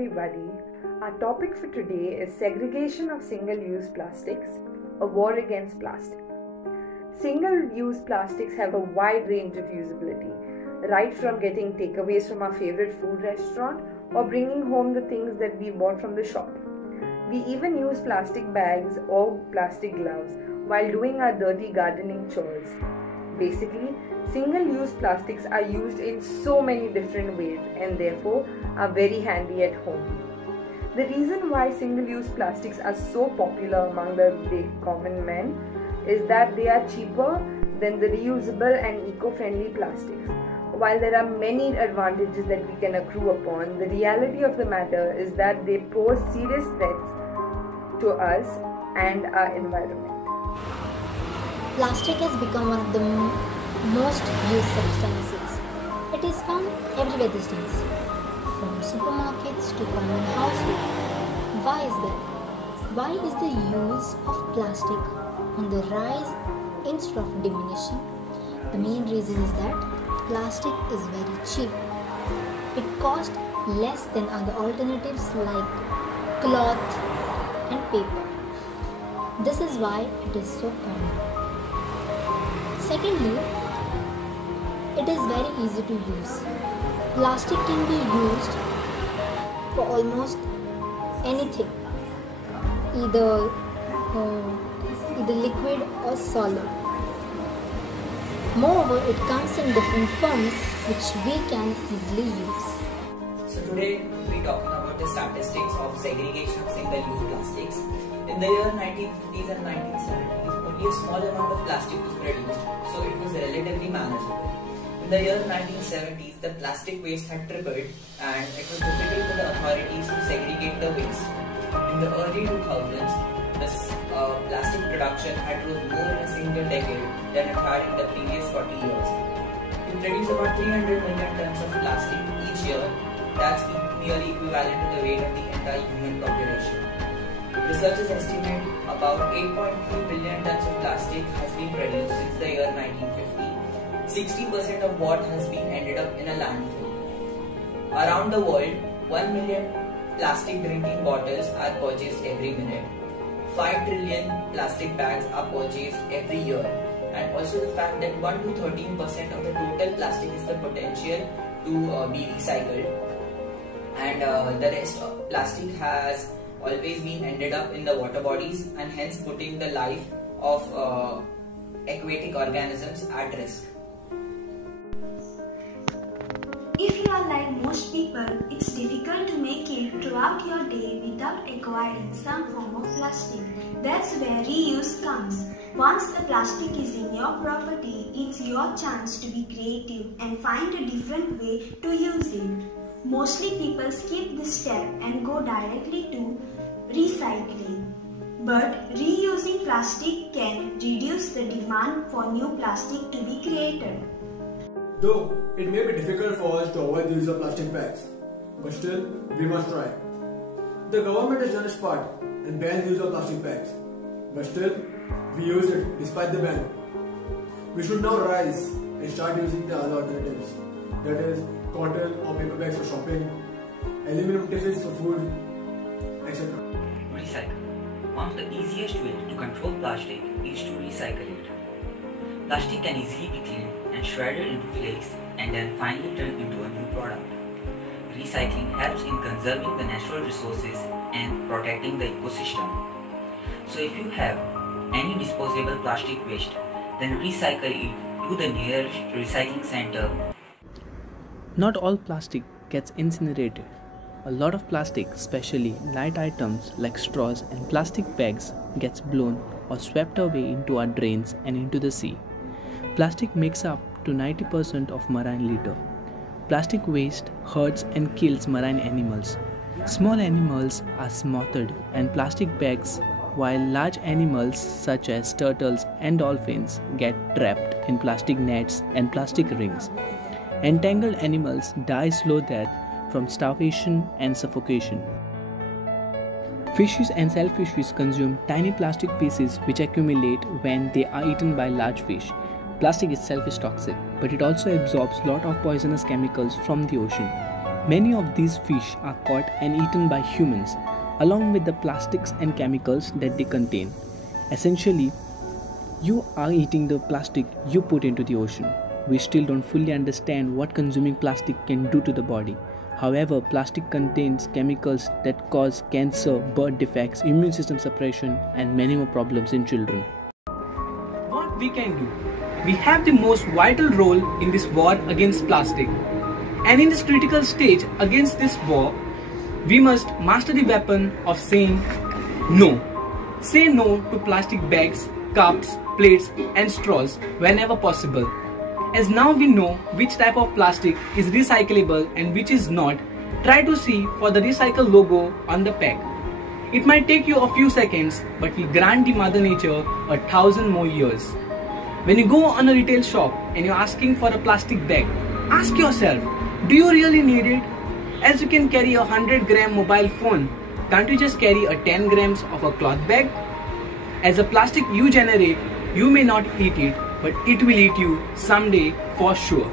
everybody. Our topic for today is segregation of single-use plastics, a war against plastic. Single-use plastics have a wide range of usability, right from getting takeaways from our favorite food restaurant or bringing home the things that we bought from the shop. We even use plastic bags or plastic gloves while doing our dirty gardening chores. Basically, single-use plastics are used in so many different ways and therefore are very handy at home. The reason why single-use plastics are so popular among the common men is that they are cheaper than the reusable and eco-friendly plastics. While there are many advantages that we can accrue upon, the reality of the matter is that they pose serious threats to us and our environment. Plastic has become one of the most used substances. It is found everywhere these days, from supermarkets to common households. Why is that? Why is the use of plastic on the rise instead of diminishing? The main reason is that plastic is very cheap. It costs less than other alternatives like cloth and paper. This is why it is so common. Secondly, it is very easy to use. Plastic can be used for almost anything, either liquid or solid. Moreover, it comes in different forms which we can easily use. So today we are talking about the statistics of segregation of single-use plastics. In the year 1950s and 1970s, only a small amount of plastic was produced, so it was relatively manageable. In the year 1970s, the plastic waste had tripled and it was difficult for the authorities to segregate the waste. In the early 2000s, this plastic production had grown more in a single decade than it had in the previous 40 years. We produce about 300 million tons of plastic each year. That's nearly equivalent to the weight of the entire human population. Researchers estimate about 8.3 billion tons of plastic has been produced since the year 1950. 60% of what has been ended up in a landfill. Around the world, 1 million plastic drinking bottles are purchased every minute. 5 trillion plastic bags are purchased every year. And also the fact that 1 to 13% of the total plastic is the potential to be recycled. And the rest of plastic has always been ended up in the water bodies and hence putting the life of aquatic organisms at risk. If you are like most people, it's difficult to make it throughout your day without acquiring some form of plastic. That's where reuse comes. Once the plastic is in your property, it's your chance to be creative and find a different way to use it. Mostly people skip this step and go directly to recycling. But reusing plastic can reduce the demand for new plastic to be created. Though it may be difficult for us to avoid the use of plastic bags, but still we must try. The government has done its part and banned the use of plastic bags, but still we use it despite the ban. We should now rise and start using the other alternatives, that is cotton or paper bags for shopping, aluminum tiffins for food, etc. Recycle. One of the easiest ways to control plastic is to recycle it. Plastic can easily be cleaned and shredded into flakes and then finally turned into a new product. Recycling helps in conserving the natural resources and protecting the ecosystem. So if you have any disposable plastic waste, then recycle it to the nearest recycling center. Not all plastic gets incinerated. A lot of plastic, especially light items like straws and plastic bags, gets blown or swept away into our drains and into the sea. Plastic makes up to 90% of marine litter. Plastic waste hurts and kills marine animals. Small animals are smothered in plastic bags, while large animals such as turtles and dolphins get trapped in plastic nets and plastic rings. Entangled animals die slow death from starvation and suffocation. Fishes and shellfish consume tiny plastic pieces which accumulate when they are eaten by large fish. Plastic itself is toxic, but it also absorbs a lot of poisonous chemicals from the ocean. Many of these fish are caught and eaten by humans, along with the plastics and chemicals that they contain. Essentially, you are eating the plastic you put into the ocean. We still don't fully understand what consuming plastic can do to the body. However, plastic contains chemicals that cause cancer, birth defects, immune system suppression, and many more problems in children. What we can do? We have the most vital role in this war against plastic. And in this critical stage against this war, we must master the weapon of saying no. Say no to plastic bags, cups, plates, and straws whenever possible. As now we know which type of plastic is recyclable and which is not, try to see for the recycle logo on the pack. It might take you a few seconds, but will grant the Mother Nature 1,000 more years. When you go on a retail shop and you're asking for a plastic bag, ask yourself, do you really need it? As you can carry a 100-gram mobile phone, can't you just carry a 10 grams of a cloth bag? As the plastic you generate, you may not eat it, but it will eat you someday for sure.